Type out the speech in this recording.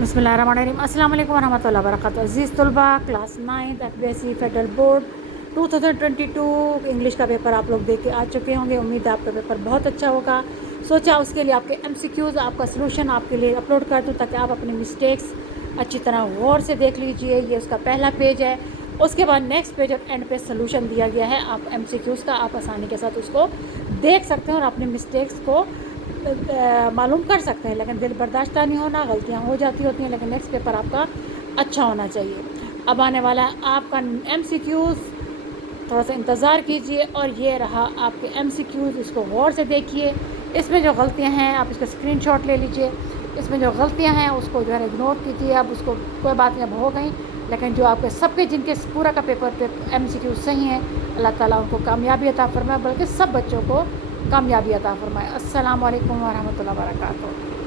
बिस्मिल्लाहिर्रहमानिर्रहीम। अस्सलाम वालेकुम वरहमतुल्लाहि वबरकातुहू। अज़ीज़ तलबा, क्लास 9 एफबीएससी फेडरल बोर्ड 2022 इंग्लिश का पेपर आप लोग देख के आ चुके होंगे। उम्मीद है आपका पेपर बहुत अच्छा होगा। सोचा उसके लिए आपके एमसीक्यूज़, आपका सलूशन आपके लिए अपलोड कर दूँ ताकि आप अपनी मिस्टेक्स अच्छी तरह गौर से देख लीजिए। ये उसका पहला पेज है। उसके बाद नेक्स्ट पेज और एंड पे सलूशन दिया गया है। आप एमसीक्यूज़ का आप आसानी के साथ उसको देख सकते हैं और अपनी मिस्टेक्स को मालूम कर सकते हैं। लेकिन दिल बर्दाश्त नहीं होना, गलतियां हो जाती होती हैं, लेकिन नेक्स्ट पेपर आपका अच्छा होना चाहिए। अब आने वाला है आपका एमसीक्यूज़, थोड़ा सा इंतज़ार कीजिए। और ये रहा आपके एमसीक्यूज़, इसको गौर से देखिए। इसमें जो गलतियां हैं आप इसका स्क्रीनशॉट ले लीजिए। इसमें जो गलतियां हैं उसको जो है इग्नोर कीजिए। अब उसको कोई बात नहीं, अब हो गई। लेकिन जो आपके सबके जिनके पूरा का पेपर एमसीक्यूज़ सही हैं, अल्लाह ताला उनको कामयाबी अता फरमाए, बल्कि सब बच्चों को कामयाबी अता फरमाए। अस्सलाम वालेकुम वरहमतुल्लाहि वबरकातुहू।